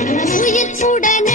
புலியானோம் உயிர்ப்புடன்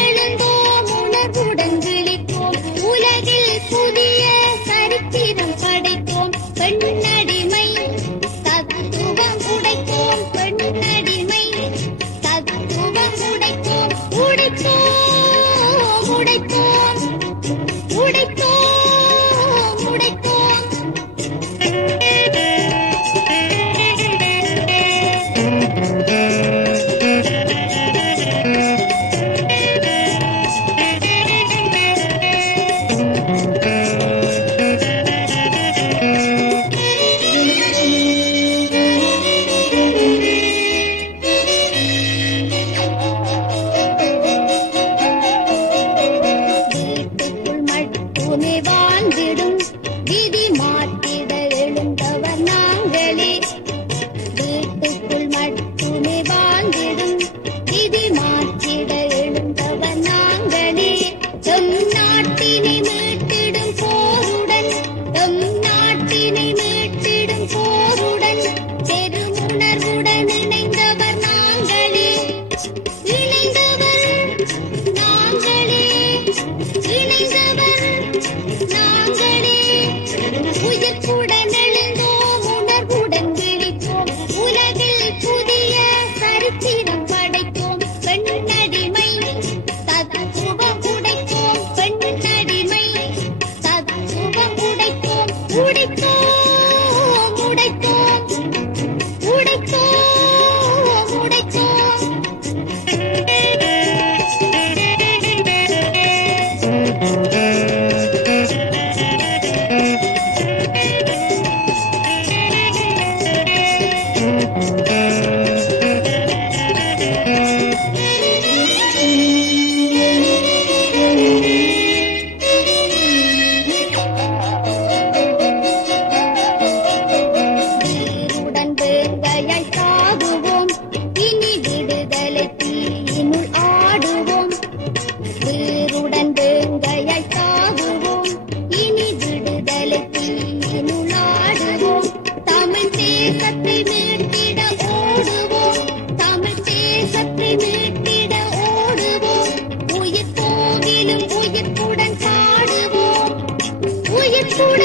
¡Censura!